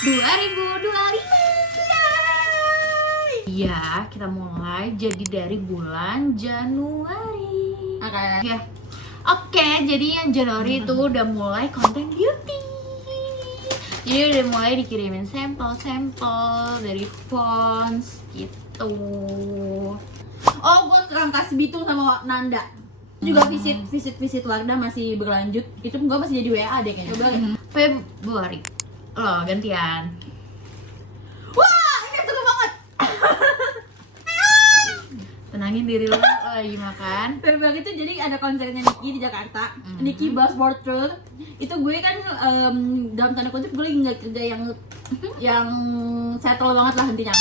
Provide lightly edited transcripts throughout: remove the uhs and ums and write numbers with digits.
2025. Ya, kita mulai jadi dari bulan Januari. Oke. Ya. Oke, jadi yang Januari itu udah mulai konten beauty. Jadi udah mulai dikirimin sampel-sampel dari Pond's gitu. Oh, gue ke Rangkas Bitung sama Nanda. Juga visit Wardah masih berlanjut. Itu gue masih jadi WA deh kayaknya. Coba. Februari. Loh, gantian. Wah, ini seru banget. Tenangin diri lo lagi makan. Februari itu jadi ada konsernya Nicki di Jakarta. Nicki Bass World Tour. Itu gue kan dalam tanda kutip gue lagi nggak kerja yang settle banget lah intinya.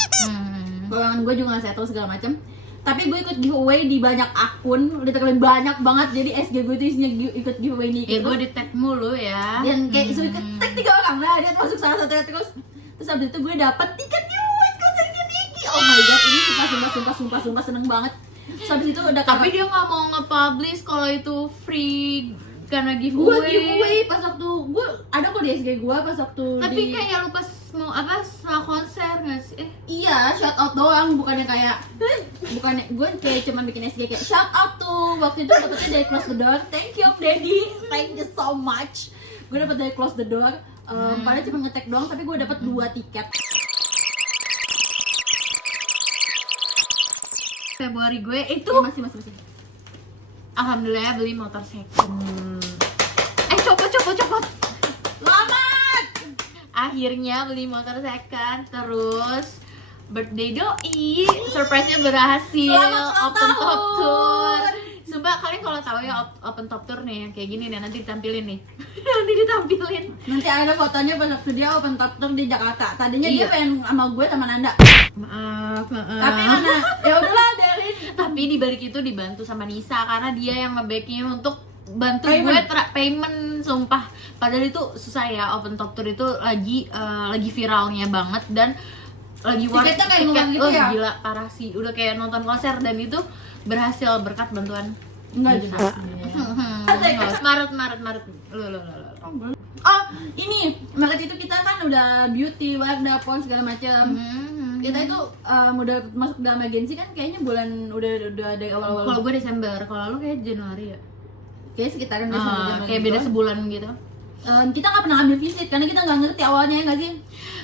Keuangan gue juga nggak settle segala macam. Tapi gue ikut giveaway di banyak akun, literally banyak banget. Jadi SG gue itu isinya ikut giveaway Nicki. Ya gue di tag mulu ya. Dan kayak isu ikut tag 3 orang lah, dia masuk salah satunya terus habis itu gue dapet tiket giveaway konsernya Nicki. Oh my god, ini sumpah seneng banget. Terus habis itu udah Tapi dia nggak mau nge-publish kalau itu free karena gue giveaway. giveaway pas waktu gue ada kok di SG gue pas waktu Tapi di... kayak lu pas mau apa setelah konser nggak sih? Iya, shout out doang, bukannya gue kayak cuman bikin SG kayak shout out tuh waktu itu dapetnya dari Close the Door. Thank you Daddy, thank you so much. Gue dapet dari Close the Door. Padahal cuma ngetek doang, tapi gue dapet 2 tiket. Februari gue itu Ya, masih. alhamdulillah beli motor second. Copot. Selamat. Akhirnya beli motor second, terus birthday doi, surprise-nya berhasil. Selamat ulang Open top tahun. tour. Sumpah kalian kalau tahu ya open top tour nih yang kayak gini nih nanti ditampilin nih. Nanti ditampilin. Nanti ada fotonya pas waktu dia open top tour di Jakarta. Tadinya dia Iya. pengen sama gue sama Nanda. Maaf. Tapi karena ya udahlah Delin. Tapi di balik itu dibantu sama Nisa karena dia yang nge-backnya untuk bantu Payment. gue payment, sumpah. Padahal itu susah ya, open top tour itu lagi viralnya banget dan lagi Tiketnya kayak ngulang gitu ya? Gila parah sih, udah kayak nonton konser dan itu berhasil berkat bantuan Enggak Nisa. juga. Maret lu. Oh, ini Maret itu kita kan udah beauty, Wardah, Pond's segala macam. Kita itu udah masuk dalam agensi kan kayaknya bulan udah dari awal-awal. Kalau gue Desember, kalau lu kayak Januari ya. Kayak sekitaran Desember. Kayak beda sebulan gitu. Kita nggak pernah ambil visit karena kita nggak ngerti awalnya ya nggak sih?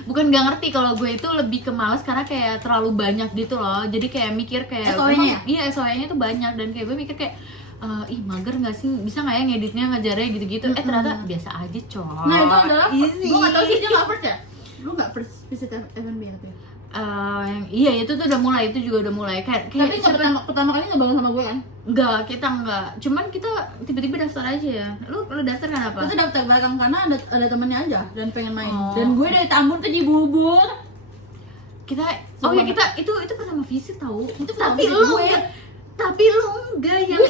Bukan gak ngerti, kalau gue itu lebih ke males karena kayak terlalu banyak gitu loh. Jadi kayak mikir kayak SOE-nya ya? Iya, SOE-nya tuh banyak dan kayak gue mikir kayak ih mager gak sih, bisa gak ya ngeditnya ngajarnya gitu-gitu. Ternyata biasa aja coy. Nah itu adalah easy. gue nggak tahu sih dia nggak first ya? Lu nggak first visit F&B gitu ya? Iya itu tuh udah mulai, itu juga udah mulai kayak Tapi nggak pertama kali nggak bareng sama gue kan? enggak, kita enggak. Cuman kita tiba-tiba daftar aja ya. Lu daftar kan apa? Kita daftar bareng karena ada temennya aja dan pengen main. Oh. Dan gue dari Tambun ke Cibubur. Kita Sumpah. ya kita itu pertama visit tahu. Itu pertama Tapi visit lu gue. tapi lu enggak yang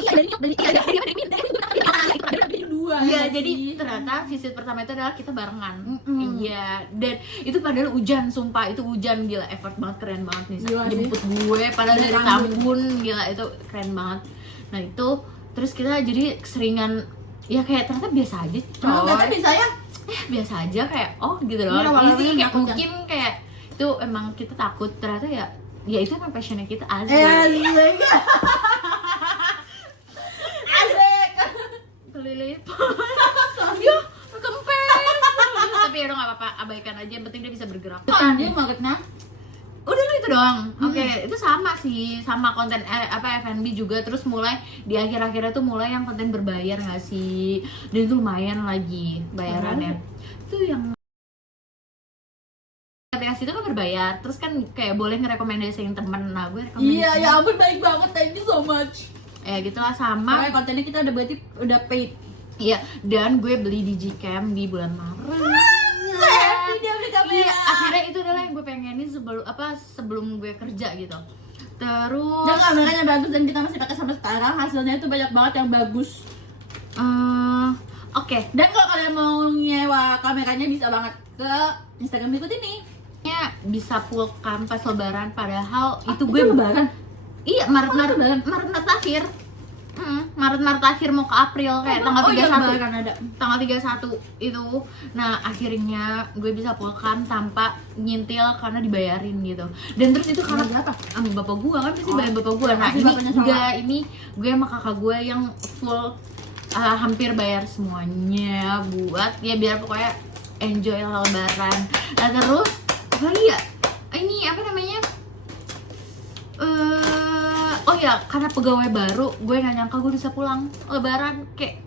Dua. Iya, jadi ternyata visit pertama itu adalah kita barengan. Iya, dan itu padahal hujan, sumpah itu hujan, gila effort banget, keren banget nih. Gila sih. Jemput gue padahal Dari dari Tambun. Tambun, gila itu keren banget. Nah itu terus kita jadi keseringan ya kayak ternyata biasa aja, coy. Ternyata bisa ya? Biasa aja kayak gitu Iya, doang. awal-awalnya Easy, kayak takut, mungkin kayak itu emang kita takut, ternyata ya itu emang passionnya kita asli. Asik. Asik. Kelilip. Yo, kempes. Tapi ya udah nggak apa-apa, abaikan aja, yang penting dia bisa bergerak. Anjir marketnya. Udah lu itu doang. Oke, itu sama sih, sama konten F&B juga. Terus mulai di akhir-akhirnya tuh mulai yang konten berbayar nggak sih? Dan itu lumayan lagi bayarannya. Itu yang aplikasi itu kan berbayar. Terus kan kayak boleh ngerekomendasiin temen. Nah, gue rekomendasiin. Iya, ya ampun baik banget. Thank you so much. Ya gitulah sama. Makanya kontennya kita udah berarti udah paid. Iya, dan gue beli Digicam di bulan Maret. Happy dia beli kamera. Iya, akhirnya itu adalah yang gue pengenin sebelum gue kerja gitu. Terus Dan kameranya bagus dan kita masih pakai sampai sekarang. Hasilnya itu banyak banget yang bagus. oke. Dan kalau kalian mau nyewa kameranya bisa banget ke Instagram berikut ini. Ya bisa full pas lebaran, padahal itu Itu gue lebaran. Iya, Maret akhir. Maret akhir mau ke April kayak tanggal 31. Kan ada. Tanggal 31 itu. Nah, akhirnya gue bisa pulkan tanpa nyintil karena dibayarin gitu. Dan terus itu karena Berapa? bapak gue kan pasti bayar bapak gue. Nah, Pasti ini bapaknya enggak, ini gue sama kakak gue yang full hampir bayar semuanya buat ya biar pokoknya enjoy lebaran. Nah, terus apa lagi ya? Ini apa namanya? Oh ya, karena pegawai baru, gue gak nyangka gue bisa pulang lebaran. Kayak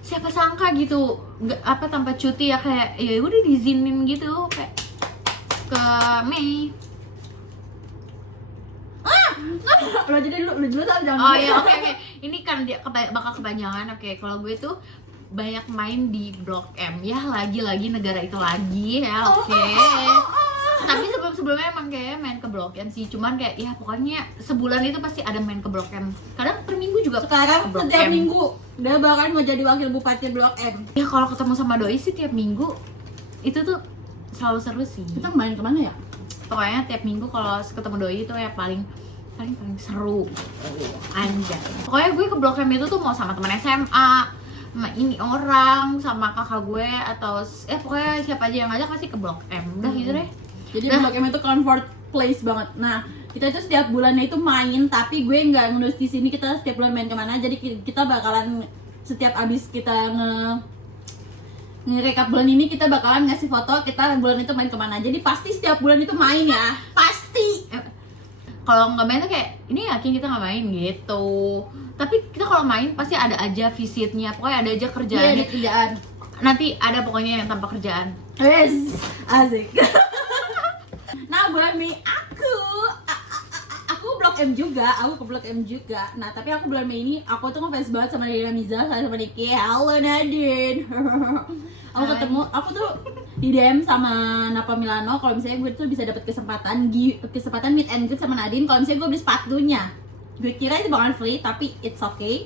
siapa sangka gitu, nggak apa tanpa cuti ya, kayak ya udah diizinin gitu kayak ke Mei. Lo jadi lu dulu tau jangan. Oh ya, oke. Ini kan dia bakal kepanjangan. Oke, kalau gue tuh banyak main di Blok M ya, lagi negara itu lagi ya. Oke. Tapi sebelumnya emang kayak main ke Blok M sih, cuman kayak ya pokoknya sebulan itu pasti ada main ke Blok M. Kadang per minggu juga. Sekarang ke Blok setiap M. minggu dia bahkan mau jadi wakil bupati Blok M. Ya kalau ketemu sama doi sih tiap minggu itu tuh selalu seru sih. Kita main kemana ya? Pokoknya tiap minggu kalau ketemu doi itu ya paling seru. Anjay. Pokoknya gue ke Blok M itu tuh mau sama teman SMA, sama ini orang, sama kakak gue atau pokoknya siapa aja yang ngajak pasti ke Blok M. Udah gitu deh. Jadi Blok M itu comfort place banget. Nah, kita itu setiap bulannya itu main, tapi gue nggak nulis di sini kita setiap bulan main kemana. Jadi kita bakalan setiap abis kita ngerekap bulan ini kita bakalan ngasih foto kita bulan itu main kemana. Jadi pasti setiap bulan itu main ya, pasti. Kalau nggak main tuh kayak ini yakin kita nggak main gitu. Tapi kita kalau main pasti ada aja visitnya, pokoknya ada aja kerjaannya. Ada kerjaan. Nanti ada pokoknya yang tanpa kerjaan. Yes, asik. Nah, bulan Mei aku Blok M juga, aku ke Blok M juga. Nah, tapi aku bulan Mei ini aku tuh ngefans banget sama Nadine Amiza, sama Niki. Halo Nadine. Aku tuh di DM sama Napa Milano kalau misalnya gue tuh bisa dapat kesempatan meet and greet sama Nadine kalau misalnya gue beli sepatunya. Gue kira itu bakalan free, tapi it's okay,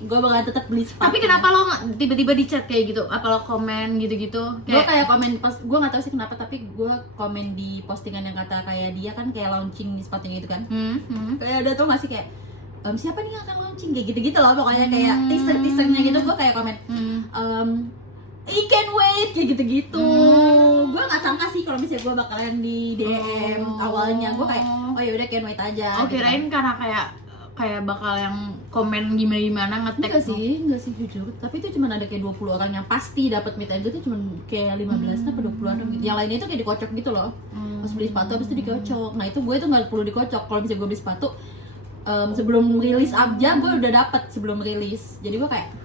gue bakalan tetap beli sepatu. Tapi kenapa lo tiba-tiba di chat kayak gitu? Apa lo komen gitu-gitu? Gue kayak komen pas, gue nggak tahu sih kenapa, tapi gue komen di postingan yang kata kayak dia kan kayak launching di sepatunya gitu kan. Kayak ada tuh masih kayak siapa nih yang akan launching kayak gitu-gitu loh, pokoknya kayak teasernya gitu. Gue kayak komen I can't wait kayak gitu-gitu. Gue nggak sangka sih kalau misalnya gue bakalan di DM awalnya. Gue kayak oh ya udah can't wait aja. Oh, kirain karena kayak bakal yang komen gimana ngetek. Enggak sih jujur. Tapi itu cuma ada kayak 20 orang yang pasti dapat meet and greet itu cuma kayak 15 apa 20 orang gitu. Yang lainnya itu kayak dikocok gitu loh. Pas beli sepatu habis itu dikocok. Nah, itu gue tuh nggak perlu dikocok. Kalau misalnya gue beli sepatu sebelum rilis aja gue udah dapat sebelum rilis. Jadi gue kayak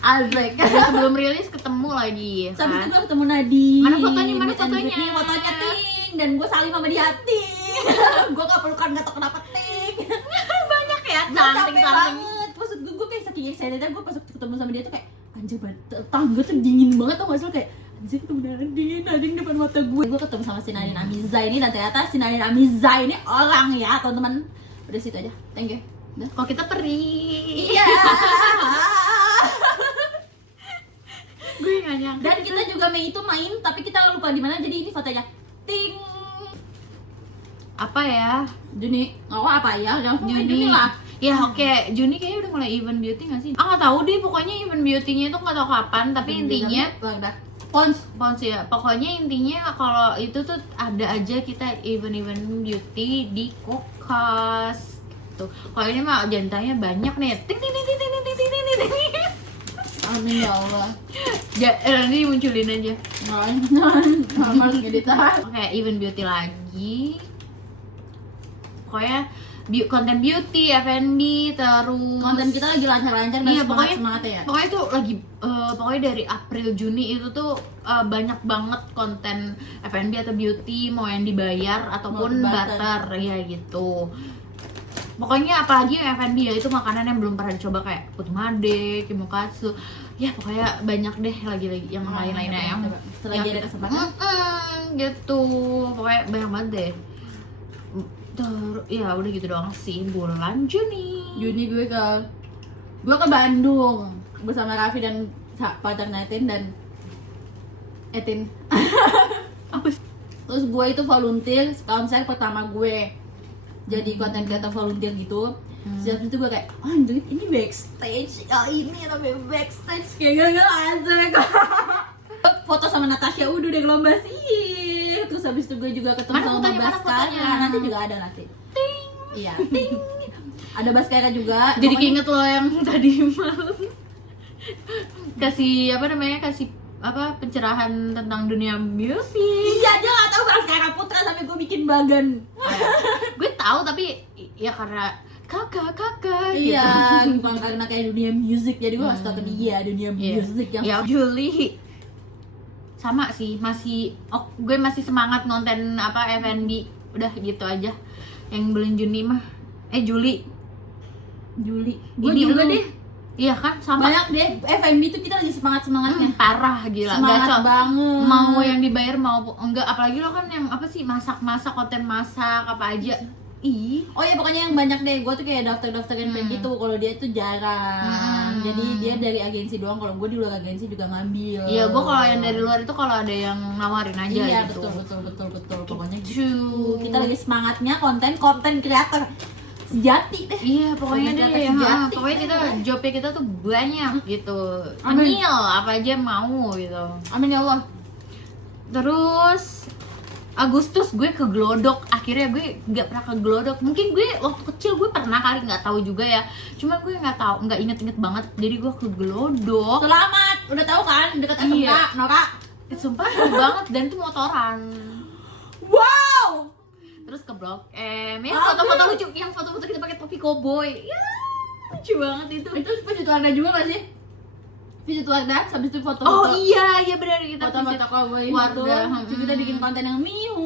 azek. Sebelum rilis ketemu lagi. Sampai itu gue ketemu Nadine. Mana fotonya? Nih, fotonya ting. Dan gue saling sama dia ting. Gue gak perlukan nggak tau kenapa ting. Banyak ya, Gue capek cantik. banget. Maksud gue kayak saking excited gue pas ketemu sama dia tuh kayak anjir banget. Tangga tuh dingin banget tau gak sih, kayak anjir ketemu Nadine depan mata gue. Gue ketemu sama si Nadine Amiza ini dan ternyata si Nadine Amiza ini orang ya teman-teman. Udah situ aja. Thank you. Kok kita peri. Iya. Gue gak nyangka. Dan kita juga Mei itu main, tapi kita lupa di mana. Jadi ini fotonya. Ting. Apa ya? Juni. Oh apa ya? Yang Juni lah. Ya oke, Juni kayaknya udah mulai event beauty gak sih? Nggak tahu deh, pokoknya event beauty-nya itu nggak tahu kapan. Tapi intinya Pons ya. Pokoknya intinya kalau itu tuh ada aja kita event beauty di Kokas. Tuh. Kalau ini mah jantanya banyak nih. Ting. Amin ya Allah. Nanti munculin aja. Harus ngeditar. Oke, event beauty lagi. Pokoknya konten beauty, F&B, terus Konten kita lagi lancar-lancar. Iya, semangat ya. Pokoknya tuh lagi pokoknya dari April Juni itu tuh banyak banget konten F&B atau beauty, mau yang dibayar ataupun barter ya gitu. Pokoknya apalagi yang F&B ya, itu makanan yang belum pernah dicoba kayak putumade, kimokatsu. Ya pokoknya banyak deh lagi yang lain-lainnya yang selagi ada kesempatan. Gitu. Pokoknya banyak banget deh. Ya udah gitu doang sih bulan Juni. Gue ke Bandung bersama Raffi dan pacar Natin dan Etin. Apa sih? Terus gue itu volunteer konser pertama gue. Jadi konten creator volunteer gitu. Sejak itu gue kayak, anjir ini backstage, ya ini namanya backstage, kayak gak asik. Foto sama Natasha udah lomba sih. Terus habis itu gue juga ketemu sama Baskara. Nanti juga ada nanti. Ting. Iya, ting. Ada Baskara juga. Jadi keinget lo yang tadi malam kasih pencerahan tentang dunia musik. Iya, dia gak tahu Baskara Putra sampai gue bikin bagan. Gue tahu tapi ya karena kakak iya, bukan karena kayak dunia musik, jadi gue harus tau ke dia dunia musik yang ya Juli sama sih, gue masih semangat nonton FNB, udah gitu aja. Yang bulan Juni mah Juli gue ini juga lu, deh. Iya kan, sama Banyak deh, FNB tuh kita lagi semangatnya. Parah gila, Semangat gacor banget. mau yang dibayar mau enggak, apalagi lo kan yang masak konten masak apa aja. Oh ya pokoknya yang banyak deh, gue tuh kayak daftar-daftarin gitu. Kalau dia tuh jarang, jadi dia dari agensi doang. Kalau gue di luar agensi juga ngambil. Iya, gue kalau yang dari luar itu kalau ada yang nawarin aja. Iya gitu. betul. Pokoknya gitu. Kita lagi semangatnya konten kreator sejati deh. Iya, pokoknya deh ya. Pokoknya jobnya kita tuh banyak gitu. Ambil apa aja mau gitu. Amin ya Allah. Terus Agustus gue ke Glodok. Akhirnya gue nggak pernah ke Glodok. Mungkin gue waktu kecil gue pernah kali, nggak tahu juga ya. Cuma gue nggak inget banget. Jadi gue ke Glodok. Selamat, udah tahu kan dekat SMK, Iya. Nora. Sumpah seru banget, dan tuh motoran. Wow. Terus ke Blok M, ya foto-foto lucu, yang foto-foto kita pakai topi cowboy. Ya, lucu banget itu. Itu Visi Tuarda juga gak sih? Visi Tuarda, habis itu foto. Oh iya benar, kita foto-foto cowboy Wardah. itu. Terus kita bikin konten yang mihu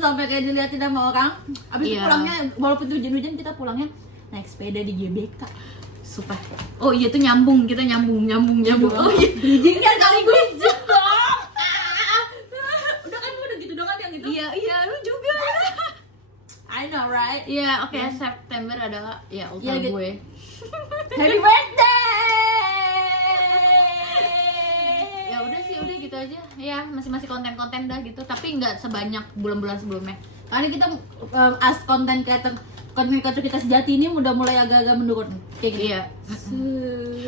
sampai kayak dilihatin sama orang. Habis itu pulangnya, walaupun hujan-hujan kita pulangnya naik sepeda di GBK. Sumpah. Oh iya tuh nyambung. Oh iya. Bridgingnya sekaligus dong. Udah kan gue udah gitu doang kan yang itu. Iya, lu juga. I know right. Iya, oke. September adalah ultra Iya, gue. Happy birthday. Ya udah sih, udah gitu aja. Ya, masih konten-konten dah gitu, tapi nggak sebanyak bulan-bulan sebelumnya. Karena kita as konten kreator kita sejati ini udah mulai agak-agak menurun kayak gitu. Iya.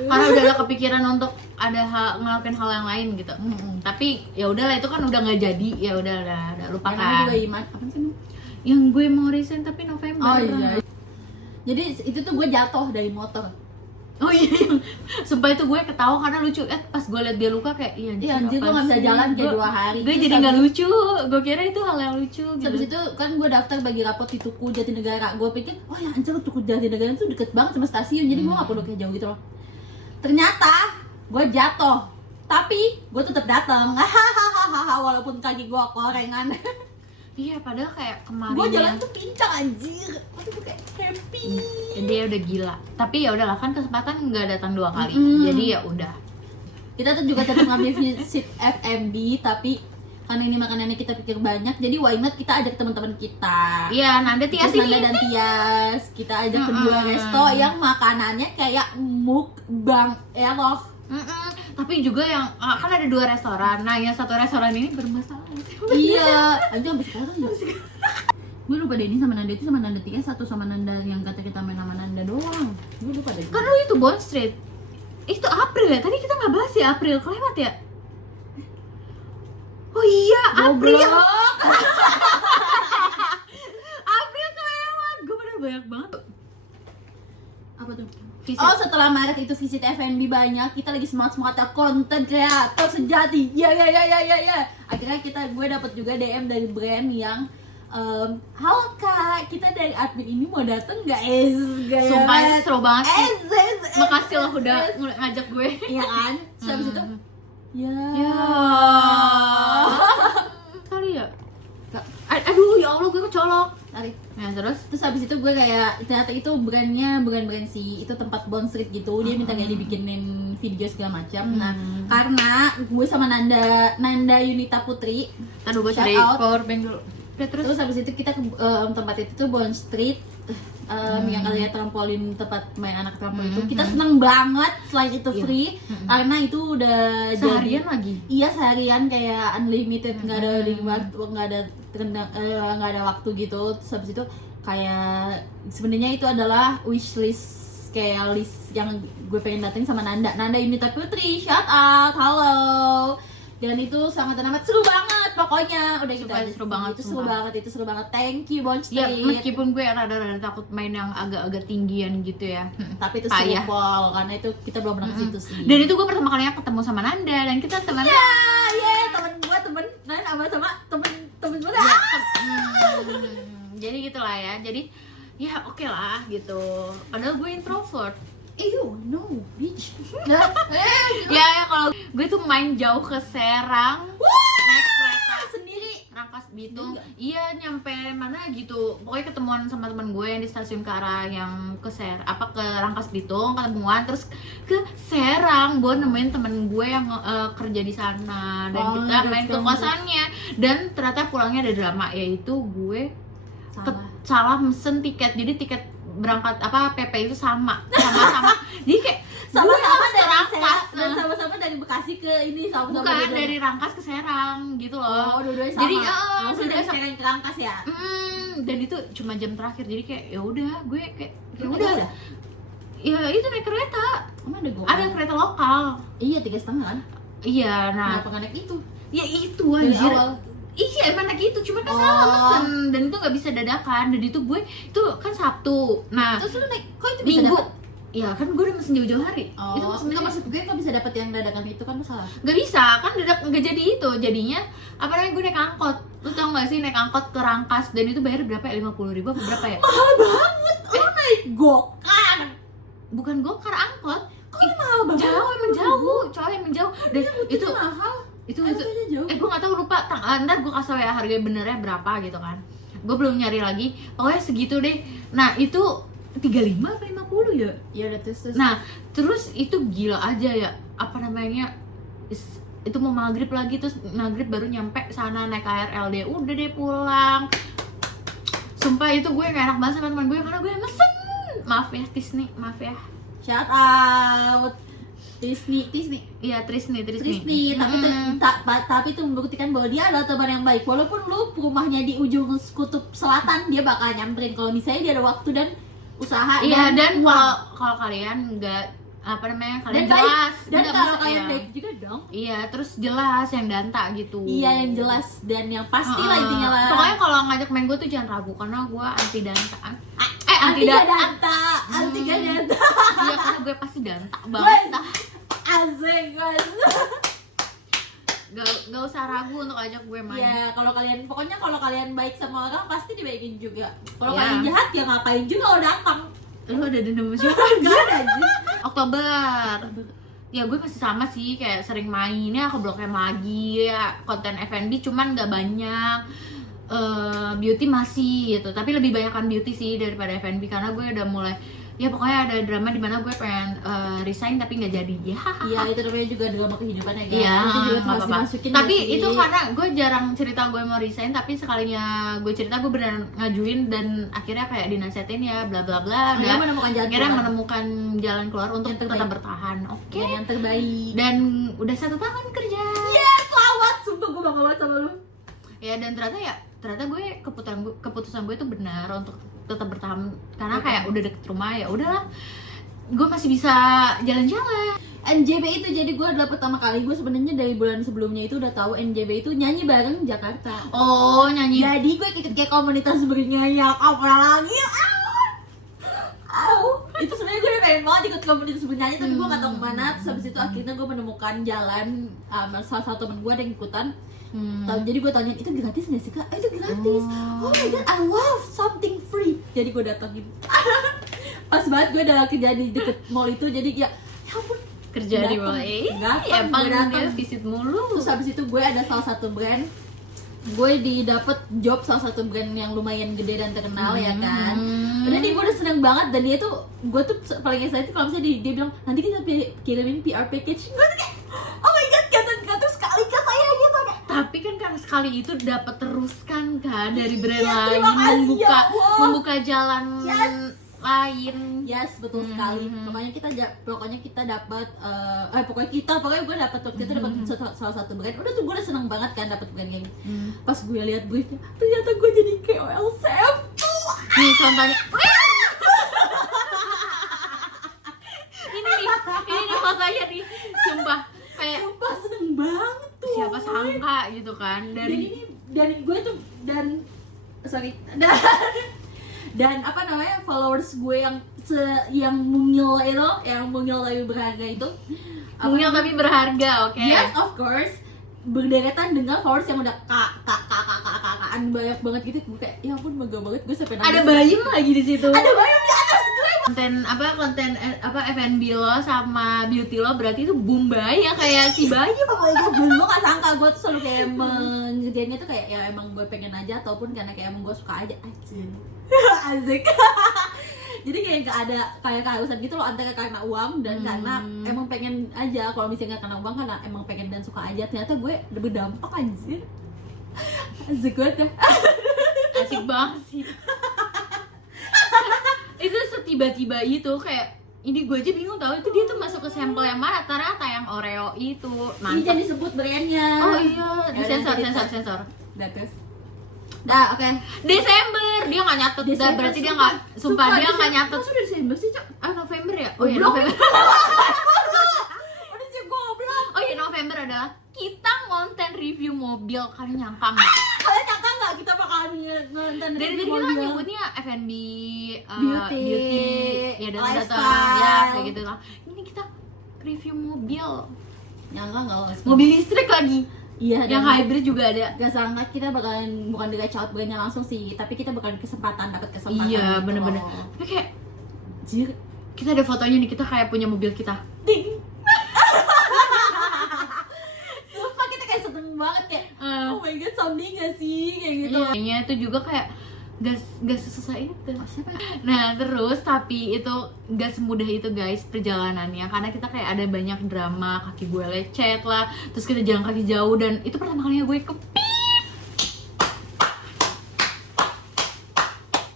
Karena udah ada kepikiran untuk ngelakuin hal yang lain gitu. Tapi ya udahlah, itu kan udah nggak jadi, ya udah lupakan. Karena juga iman. Apa sih? Yang gue mau resign tapi November. Oh iya. Jadi itu tuh gue jatuh dari motor. Oh iya, sumpah itu gue ketawa karena lucu. Pas gue liat dia luka kayak iya anjir, gue gak bisa jalan kayak 2 hari. Gue jadi gak lucu, gue kira itu hal yang lucu gitu. Habis itu kan gue daftar bagi rapot di Tuku Jatinegara. Gue pikir, oh ya anjir Tuku Jatinegara itu deket banget sama stasiun, jadi gue gak perlu kayak jauh gitu loh. Ternyata gue jatuh, tapi gue tetap datang. Walaupun kaki gue korengan. Iya, padahal kayak kemarin gue jalan tuh pincang anjir, tapi gue kayak happy. Dia udah gila, tapi ya udahlah, kan kesempatan nggak datang 2 kali, jadi ya udah. Kita tuh juga tetap ngambil visit FMB, tapi karena ini makanannya kita pikir banyak, jadi why not kita ajak teman-teman kita. Iya, Nanda Tias Nanda dan Tias, kita ajak ke 2 resto yang makanannya kayak mukbang ya loh. Tapi juga yang kan ada 2 restoran. Nah, yang satu restoran ini bermasalah. Iya, aja sampai sekarang ya. Gue lupa deh, ini sama Nanda itu sama Nanda Tias, satu sama Nanda yang kata kita main sama Nanda doang. Gue lupa deh. Kan lu itu Bond Street. Itu April ya? Tadi kita nggak bahas ya April, kelewat ya? Oh iya, April. April kelewat. Gue pada banyak banget. Apa tuh? Visit. Oh, setelah Maret itu visit FNB banyak, kita lagi semangat-semangatnya konten kreator sejati. Ya. Akhirnya gue dapet juga DM dari brand yang halo kak, kita dari admin ini mau dateng nggak? Sumpah itu seru banget sih. Es. Makasih loh udah ngajak gue. Iya kan? Terus habis itu ya. Kali ya? Aduh ya Allah, gue kecolok. Tarik. Ya terus habis itu gue kayak ternyata itu brandnya bukan brand sih, itu tempat Bond Street gitu. Dia minta kayak dibikinin video segala macam. Nah, karena gue sama Nanda Yunita Putri, aduh gue cari power bank dulu. Terus habis itu kita ke tempat itu tuh Bond Street, yang kayak trampolin, tempat main anak trampolin itu. Kita seneng banget, selain itu free, karena itu udah seharian jadi, lagi. Iya seharian kayak unlimited, nggak ada waktu gitu. Terus habis itu kayak sebenarnya itu adalah wishlist, kayak list yang gue pengen dateng sama Nanda Yunita Putri, shout out, halo. Dan itu sangat amat seru banget pokoknya, udah gitu aja. Seru banget, itu seru banget, thank you Bonstein. Ya meskipun gue rada-rada takut main yang agak-agak tinggian gitu ya, tapi itu seru Pol, karena itu kita belum pernah ke situ sih. Dan itu gue pertama kalinya ketemu sama Nanda, dan kita teman temen gue jadi gitulah ya, jadi ya oke lah gitu, padahal gue introvert. No bitch. Ya kalau gue tuh main jauh ke Serang, naik kereta sendiri. Rangkas Bitung, iya nyampe mana gitu, pokoknya ketemuan sama teman gue yang di stasiun ke arah yang ke ke Rangkas Bitung, ketemuan terus ke Serang, gue nemuin temen gue yang kerja di sana, dan kita main ke kosannya, dan ternyata pulangnya ada drama, yaitu gue salah mesen tiket, jadi tiket berangkat PP itu sama jadi kayak sama-sama dari Rangkas dan sama-sama dari Bekasi ke ini, sama-sama bukan dari Rangkas ke Serang gitu loh. Dua-duanya sama. Jadi dari Serang ke Rangkas ya. Dan itu cuma jam terakhir, jadi kayak ya udah gue kayak ya udah ya itu naik kereta. Ada kereta lokal. Iya 3,5 kan. Iya, nah kenapa nggak naik itu? Ya itu anjir. Iya emang gitu, cuma kan salah mesen, dan itu nggak bisa dadakan, dan itu gue itu kan Sabtu, nah terus lu naik, kok itu Minggu bisa dapet? Ya kan gue udah mesen jauh-jauh hari. Itu maksud gue nggak bisa dapet yang dadakan itu kan salah. Nggak bisa, kan nggak jadi itu, jadinya apa namanya, gue naik angkot. Lu tau nggak sih naik angkot ke Rangkas, dan itu bayar berapa ya, 50.000 apa berapa ya? Mahal banget, lu naik gokar. Bukan gokar, angkot. Kok mahal banget? Jauh, coy emang jauh. Dan itu mahal. Itu gue nggak tahu, lupa, ntar gue kasih ya harga benernya berapa gitu kan, gue belum nyari lagi, pokoknya segitu deh. Nah itu 35 apa 50 ya? Iya udah terus. Nah terus itu gila aja ya, apa namanya, itu mau maghrib lagi, terus maghrib baru nyampe sana naik KRL deh, udah deh pulang. Sumpah itu gue gak enak banget sama teman gue karena gue mesen. Maaf ya Tisni, maaf ya. Shout out Trisni. Iya Trisni. Tapi itu membuktikan bahwa dia adalah teman yang baik. Walaupun lu rumahnya di ujung kutub selatan, dia bakal nyamperin kalau misalnya dia ada waktu dan usaha. Iya, dan kalau kalian nggak apa namanya, kalian dan jelas. Dan kalau kalian baik juga dong. Iya, terus jelas yang danta gitu. Iya, yang jelas dan yang pasti lah intinya lah. Pokoknya kalau ngajak main gue tuh jangan ragu, karena gue anti danta. Anti danta. Iya, karena gue pasti danta banget. Asik guys. Gak usah ragu untuk ajak gue main. Iya, kalau kalian baik sama orang pasti dibaikin juga. Kalau kalian jahat ya ngapain juga lo datang. Lu ada dendam siapa? Gak ada aja. Oktober. Ya gue masih sama sih, kayak sering mainnya ke Blok M lagi ya, konten F&B cuman gak banyak. Beauty masih gitu, tapi lebih banyakkan beauty sih daripada F&B, karena gue udah mulai, ya pokoknya ada drama dimana gue pengen resign tapi nggak jadi. Iya, itu namanya juga drama kehidupan ya guys. Iya, itu juga harus dimasukin. Tapi itu karena gue jarang cerita gue mau resign, tapi sekalinya gue cerita gue beneran ngajuin, dan akhirnya kayak dinasihatin ya bla bla bla. Akhirnya menemukan jalan keluar untuk tetap bertahan. Oke. Yang terbaik. Dan udah 1 tahun kerja. Selamat, sumpah gue bangga banget sama lu. Ya, dan ternyata gue keputusan gue itu benar untuk tetap bertahan, karena kayak udah deket rumah, ya udahlah gue masih bisa jalan-jalan. NJB itu jadi gue adalah pertama kali, gue sebenarnya dari bulan sebelumnya itu udah tahu NJB itu nyanyi bareng Jakarta. Oh, nyanyi. Jadi gue ikut kayak komunitas bernyanyi apa lagi. Itu sebenarnya gue udah pengen banget ikut komunitas bernyanyi, tapi gue gak tau kemana. Terus habis itu akhirnya gue menemukan jalan, salah satu temen gue ada yang ikutan. Jadi gue tanya, itu gratis nggak sih kak? Itu gratis. Oh my god, I love something free. Jadi gue datangin. Pas banget gue udah kerja di deket mall itu, jadi ya ampun, kerja di mall. Ya emang dia visit mulu. Terus habis itu gue ada salah satu brand, gue dapet job salah satu brand yang lumayan gede dan terkenal ya kan. Udah nih gue udah seneng banget, dan dia tuh, gue tuh paling excited kalau misalnya dia bilang nanti kita kirimin PR package. Gue tuh kayak oh my god, kata sekali ke saya gitu kan. Tapi kan karena sekali itu dapat teruskan kan dari brand Iya, lain, makasih, membuka jalan lain. Yes, betul sekali. Pokoknya kita dapat pokoknya gue dapat waktu itu dapat salah satu brand. Udah tuh gue udah seneng banget kan dapat brand yang pas gue lihat briefnya, ternyata gue jadi KOL self. Nih contohnya. ini nih fotonya nih, sumpah kayak Sumpah seneng banget tuh. siapa sangka gitu kan dari dan gue tuh dan apa namanya followers gue yang mungil itu, yang mungil tapi berharga itu, mungil tapi berharga, oke. yes of course, berderetan dengan followers yang udah kakaan banyak banget gitu. Gue kayak ya ampun bangga banget gue sampai nangis. Ada Bayem lagi di situ. Ada Bayem di atas gue. konten F&B lo sama beauty lo berarti itu Bombay ya, kayak si Bayem. Oh my god, gue gak sangka. Gue tuh selalu kayak mengerjainnya tuh kayak ya emang gue pengen aja, ataupun karena kayak emang gue suka aja asik. Jadi kayak gak ada kayak keharusan gitu loh, antara karena uang dan karena emang pengen aja. Kalau misalnya gak karena uang, karena emang pengen dan suka aja, ternyata gue berdampak anjir. Asik banget dah. Asik banget sih. Itu setiba-tiba itu kayak ini gue aja bingung tahu itu dia tuh masuk ke sampel yang mana, rata-rata yang Oreo itu. Ini jangan disebut brandnya. Oh iya, disensor. Udah terus. Dah, oke. Desember dia nggak nyatet, dah berarti dia nggak, sumpah dia nggak nyatet. Sudah Desember sih, Cok. November ya? Oh iya Goblok. November. Udah sih goblok. Oh iya November adalah kita ngonten review mobil. Kalian nyangka nggak? Kalian nyangka nggak kita bakalan nonton Dari tadi kita kan nyebutnya F&B, beauty, ya dan lifestyle, ya kayak gitu lah. Ini kita review mobil, nyangka nggak lo? mobil listrik lagi. Iya, Yang hybrid juga ada. Gak sangka kita bakalan bukan di-reach out brandnya langsung sih, tapi kita bakalan dapat kesempatan. Iya gitu bener-bener. loh. Tapi kayak Jir. kita ada fotonya nih, kita kayak punya mobil kita. Ding. Sumpah kita kayak seneng banget kayak oh my god, someday gak sih kayak gitu. Iya, kayaknya itu juga kayak gak sesusah itu. Siapa? Nah terus tapi itu gak semudah itu guys perjalanannya, karena kita kayak ada banyak drama, kaki gue lecet lah, terus kita jalan kaki jauh, dan itu pertama kalinya gue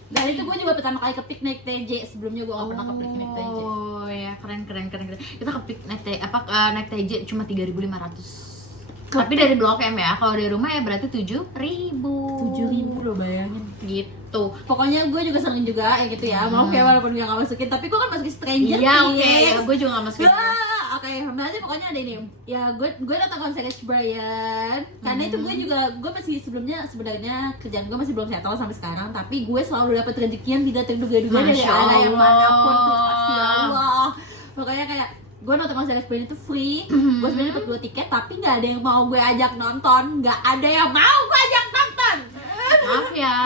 Dan itu gue juga pertama kali kepik naik TJ, sebelumnya gue gak pernah kepik naik TJ. Oh ya, keren. Kita kepik naik TJ cuma 3.500. Tapi dari Blok M ya, kalau dari rumah ya berarti 7.000 7.000 loh, bayangin. gitu. Pokoknya gue juga seneng juga ya gitu ya. Mau kayak walaupun gue gak masukin, tapi gue kan masukin stranger. Iya oke, ya, gue juga gak masukin. Oke, berarti pokoknya ada ini. Ya gue datang konser Rich Brian. Karena itu gue masih sebenarnya kerjaan gue masih belum settle sampai sekarang. Tapi gue selalu dapat rezeki yang tidak terduga-duga dari Masya arah yang Allah. manapun tuh. Masya Allah. Pokoknya kayak gue nonton konser Rich Brian itu free. Gue sebenarnya dapat 2 tiket, tapi nggak ada yang mau gue ajak nonton. Nggak ada yang mau gue ajak nonton. Maaf ya,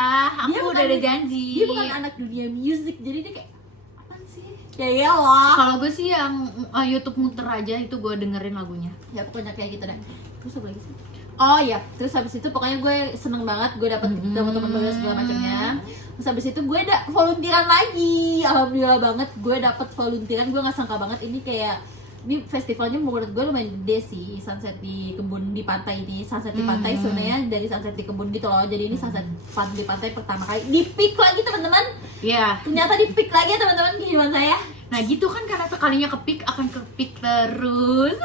Dia aku udah ada janji. Dia bukan anak dunia musik, jadi dia kayak apaan sih? Ya iyalah. Kalau gue sih yang YouTube muter aja itu gue dengerin lagunya. Ya pokoknya kayak gitu deh. Terus apa lagi sih? Oh iya, terus habis itu pokoknya gue seneng banget, gue dapet teman-teman baru segala macamnya. Terus habis itu gue ada volunteeran lagi, alhamdulillah banget gue dapet volunteeran. Gue nggak sangka banget ini kayak ini festivalnya menurut gue lumayan gede sih. Sunset di kebun di pantai ini, sunset di pantai sebenarnya dari sunset di kebun gitu loh. Jadi ini sunset di pantai pertama kali di pick lagi teman-teman. Iya. Ternyata di pick lagi ya teman-teman, kehidupan saya. Nah gitu kan, karena sekalinya kepik akan kepik terus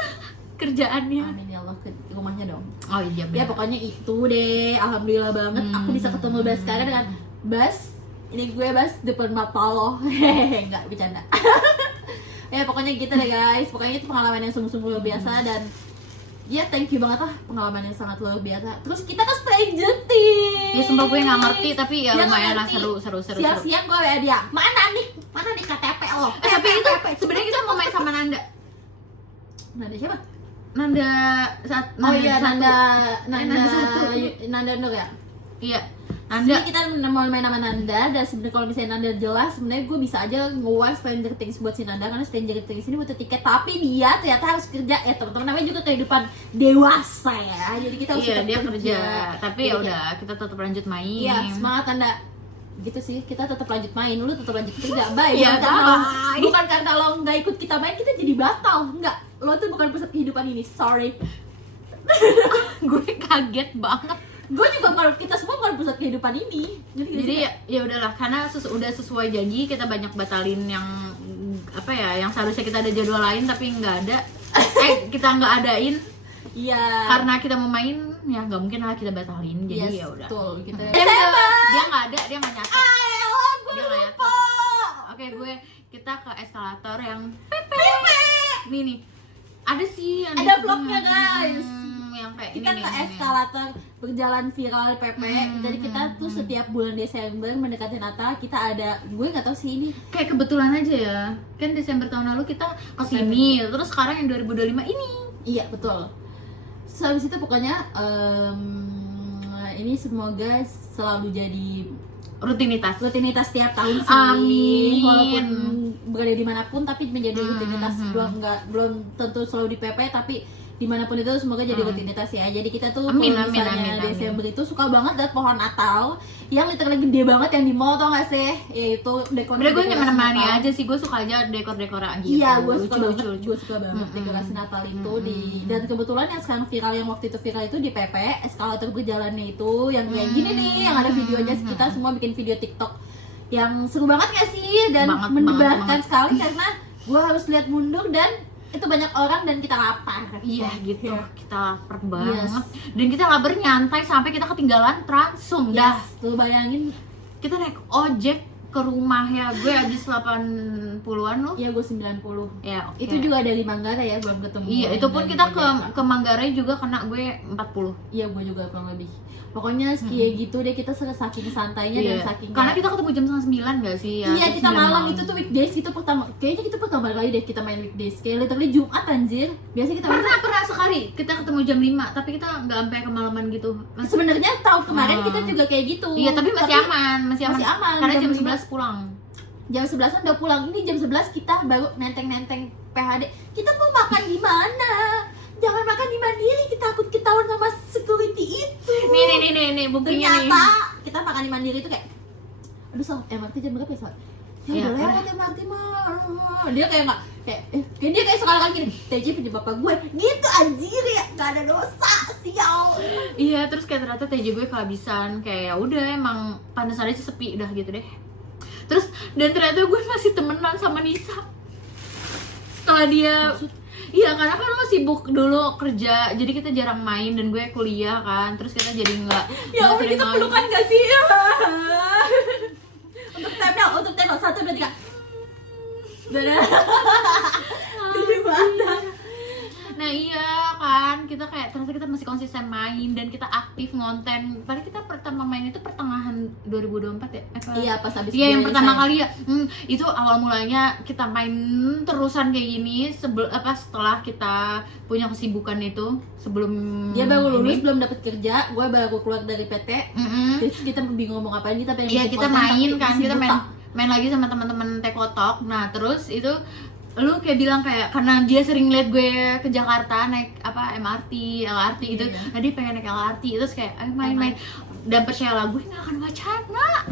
kerjaannya. Amin ya Allah, ke rumahnya dong. Oh iya benar. Ya pokoknya itu deh, alhamdulillah banget aku bisa ketemu Baskara dengan Bas. Ini gue Bas depan mata lo. Hehehe, enggak bercanda. Ya pokoknya gitu deh guys. Pokoknya itu pengalaman yang sungguh-sungguh luar biasa, dan ya thank you banget lah, pengalaman yang sangat luar biasa. Terus kita ke Stranger Things. Ya sumpah gue nggak ngerti, tapi ya Dia lumayan lah, nggak ngerti. seru. Siang-siang gue WA dia, mana nih KTP lo? Tapi itu sebenarnya kita mau main sama Nanda. Nanda siapa? Nanda saat Oh iya, satu. Nanda satu. Nanda Nur ya? Iya. Jadi Nanda. kita mau main sama Nanda, dan sebenarnya kalau misalnya Nanda jelas, sebenarnya gue bisa aja nge-watch Stranger Things buat si Nanda, karena Stranger Things ini butuh tiket, tapi dia ternyata harus kerja ya teman-teman, namanya juga kehidupan dewasa ya, jadi kita harus Iya tetap dia kerja, tapi ya Iya. udah kita tetap lanjut main. Iya, semangat Nanda. Gitu sih, kita tetap lanjut main, lu tetap lanjut kerja. Bye. Iya, bye. Bukan karena lo nggak ikut kita main, kita jadi batal. Enggak, lo tuh bukan pusat kehidupan ini. Sorry. Gue kaget banget. Gue juga bukan, kita semua bukan pusat kehidupan ini. Jadi ya udahlah, karena udah sesuai janji, kita banyak batalin yang apa ya, yang seharusnya kita ada jadwal lain tapi nggak ada. Kita nggak adain. Iya. Karena kita mau main, ya nggak mungkin lah kita batalin. Jadi ya udah. Betul, gitu. Dia nggak ada, dia nggak nyata. Ayolah, gue lupa. Oke, kita ke eskalator yang nih ada sih yang ada vlognya guys. Yang kayak kita ini ke eskalator berjalan viral PP. Jadi kita tuh setiap bulan Desember mendekati Natal kita ada, gue nggak tahu sih ini kayak kebetulan aja ya, kan Desember tahun lalu kita kesini, terus sekarang yang 2025 ini. Iya betul. So, habis itu pokoknya ini semoga selalu jadi rutinitas tiap tahun sih. Amin. Walaupun berada dimanapun tapi menjadi rutinitas. Belum tentu selalu di PP tapi dimanapun itu semoga jadi rutinitas ya. Jadi kita tuh amin, kalau misalnya Desember itu suka banget liat pohon Natal yang literally gede banget yang di mall, tau gak sih? Yaitu dekor. Udah gue menemani aja sih, gue suka aja dekor-dekoran gitu. Iya, gue suka banget dekorasi Natal itu dan kebetulan yang sekarang viral, yang waktu itu viral itu di PP eskalator berjalannya itu yang kayak gini nih, yang ada videonya. Kita semua bikin video TikTok yang seru banget gak sih? Dan mendebarkan sekali karena gue harus lihat mundur dan itu banyak orang dan kita lapar. Iya gitu, kita lapar banget. Dan kita nggak bernyantai sampai kita ketinggalan Transung. Dah, lu bayangin kita naik ojek ke rumah ya. Gue habis 80-an lu. Iya, gue 90. Ya, okay. Itu juga dari Manggarai ya, belum ketemu. Iya, itu pun kita ke Manggarai juga kena gue 40. Iya, gue juga kurang lebih. Pokoknya kayak gitu deh, kita saking santainya dan saking karena kita ketemu jam 9 gak sih ya? Iya, kita malam itu tuh weekdays, itu kayaknya kita pertama kali deh kita main weekdays. Kayak literally Jumat anjir. Biasanya kita pernah sekali kita ketemu jam 5, tapi kita nggak sampai kemalaman gitu. Sebenarnya tahun kemarin kita juga kayak gitu. Iya, tapi masih aman. Karena jam 11 pulang. Jam 11 udah pulang. Ini jam 11 kita baru nenteng PHD. Kita mau makan di mana? Jangan makan di Mandiri, kita takut ketahuan sama security itu. Nih buktinya nih. Ternyata kita makan di Mandiri itu kayak, aduh Sal, MRT jam berapa ya Sal? Ya udah lewat MRT mah. Dia kayak nggak, kayak dia kayak sekali gini, TJ punya bapak gue, gitu anjir ya, nggak ada dosa, sial. Iya, terus kayak ternyata TJ gue kehabisan, kayak ya udah emang pantesan aja sepi dah gitu deh. Terus dan ternyata gue masih temenan sama Nisa setelah dia. Iya, karena kan lo sibuk dulu kerja, jadi kita jarang main dan gue kuliah kan, terus kita jadi nggak. Ya Allah, kita pelukan gak sih? Untuk tempel 1, 2, 3. Dadah. Jadi banget. Nah iya kan, kita kayak ternyata kita masih konsisten main dan kita aktif ngonten. Padahal kita pertama main itu pertengahan 2024 ya? Iya, pas habis. Iya, yang pertama kali ya. Itu awal mulanya kita main terusan kayak gini setelah kita punya kesibukan itu sebelum dia baru lulus, belum dapat kerja, gue baru keluar dari PT. Terus kita bingung mau ngapain, kita pengen kita main kan, kita main lagi sama teman-teman Tekotok. Nah, terus itu lu kayak bilang kayak karena dia sering liat gue ke Jakarta naik MRT, LRT itu, nah dia pengen naik LRT, terus kayak ayo main-main. Dan percayalah gue nggak akan wacana.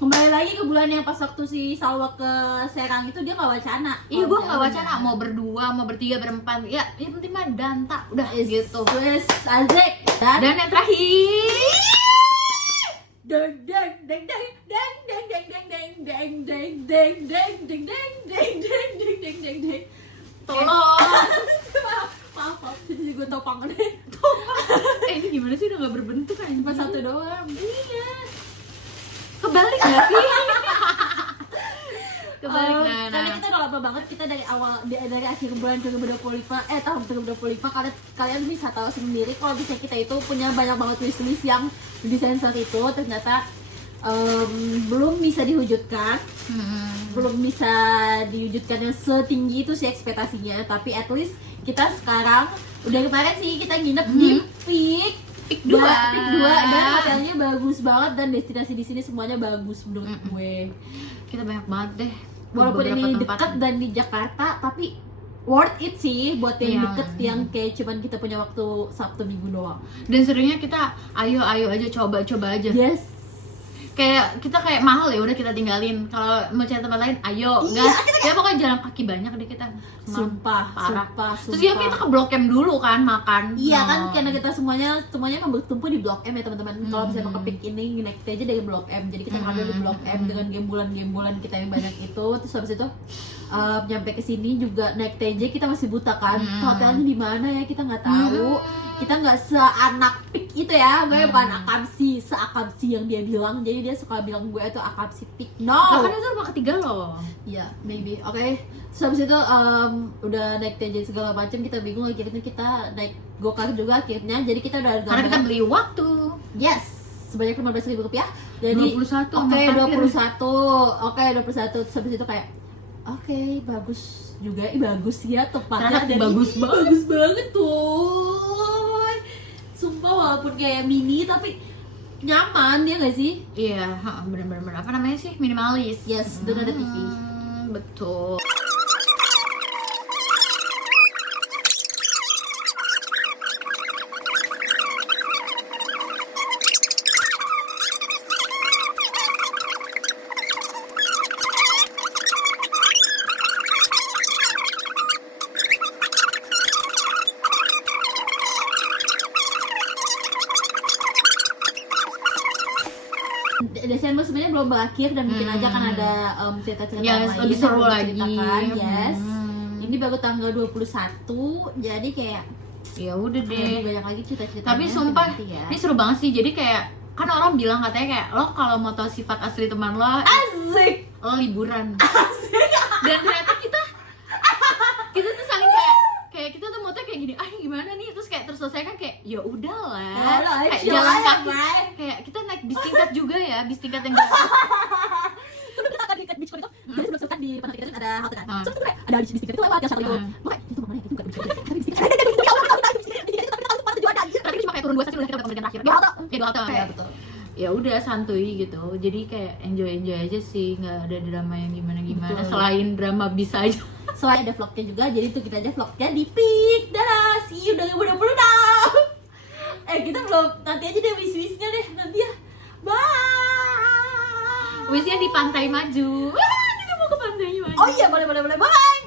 Kembali lagi ke bulan yang pas waktu si Salwa ke Serang itu dia nggak wacana. Iya, gue nggak wacana, mau berdua, mau bertiga, berempat, ya yang penting mah danta udah gitu. Wes asik. Dan yang terakhir tolong. Maaf, jadi gue topang deh. Ini gimana sih, udah gak berbentuk kan? Cuma satu doang. Iya. Kebalik gak sih? Kebalik. Karena kita udah lama banget, kita dari akhir bulan 2025 tahun 2025 kalian bisa tahu sendiri kalau bisa kita itu punya banyak banget wishlist yang di sensor itu ternyata belum bisa diwujudkan. Belum bisa diwujudkan yang setinggi itu sih ekspektasinya, tapi at least kita sekarang udah kemarin sih kita nginep di Peak 2 dan hotelnya bagus banget dan destinasi di sini semuanya bagus menurut gue. Kita banyak banget deh. Walaupun ini dekat dan di Jakarta, tapi worth it sih buat yang deket yang kayak cuman kita punya waktu Sabtu Minggu doang. Dan serunya kita ayo aja coba aja. Yes. Kayak kita kayak mahal ya udah kita tinggalin. Kalau mau cari tempat lain ayo gas. Ya pokoknya jalan kaki banyak deh kita. Sumpah. Terus ya kita ke Blok M dulu kan makan. Iya kan, karena kita semuanya kan bertumpu di Blok M ya teman-teman. Kalau misalnya mau ke Peak ini naik aja dari Blok M. Jadi kita ngambil di Blok M dengan gembulan kita yang banyak itu. Terus habis itu nyampe ke sini juga naik TJ kita masih buta kan. Hotelnya di mana ya kita nggak tahu. Kita nggak seanak Peak itu ya, gue bukan akapsi, seakapsi yang dia bilang. Jadi dia suka bilang gue tuh akapsi peak. No. Bahkan itu rumah ketiga loh. Iya, maybe. Oke. Terus habis itu udah naik TJ segala macam, kita bingung akhirnya kita naik gokar juga akhirnya. Jadi kita udah Karena kita beli waktu. yes, sebanyak 15.000 rupiah. Jadi 21 oke, sama 21. Oke, 21. Terus habis itu kayak oke, bagus juga. Bagus ya tepatnya. Ternyata Jadi, bagus banget. bagus banget tuh. Sumpah walaupun kayak mini tapi nyaman ya gak sih? Iya, bener-bener apa namanya sih, minimalis. Yes, dan ada TV. Betul. Desember sebenarnya belum berakhir dan mungkin aja kan ada cerita-cerita Yes, lain lebih seru yang lagi. diceritakan. Yes. Ini baru tanggal 21, jadi kayak Ya udah lebih deh. banyak lagi cerita-cerita. Tapi sumpah, ini seru banget sih. Jadi kayak kan orang bilang katanya kayak lo kalau mau tahu sifat asli teman lo, asik. lo liburan. Dan ternyata kita tuh saling kayak kita tuh moodnya kayak gini, gimana nih, terus kayak terselesaikan kayak ya udahlah, kayak chill jalan aja, kaki, Bray. kayak kita naik bis tingkat juga ya, bis tingkat yang gratis. Sebelum kita akan di beach itu, jadi sebelum kita di depan kita itu ada halte kan. Terus tuh kayak ada bis tingkat itu lewat yang shuttle itu. Makanya itu mana ya, itu bukan bis tingkat. Tapi bis tingkat. Ya Allah, tahu bis tingkat itu tapi tahu tempat tujuan aja. Tapi cuma kayak turun 2 stasiun udah kita pemerintahan terakhir. Di halte. Ya 2 halte. Kayak betul. Ya udah santuy gitu. Jadi kayak enjoy aja sih, nggak ada drama yang gimana Betul. selain drama bis aja. Selain ada vlognya juga, jadi tuh kita aja vlognya di Peak. Dadah, see you 2020 now. Kita belum, nanti aja deh wish-wishnya deh, nanti ya. Bye. Wishnya di Pantai Maju. Wah, kita mau ke Pantai Maju. Oh iya, boleh, bye.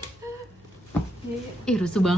Rusuh banget.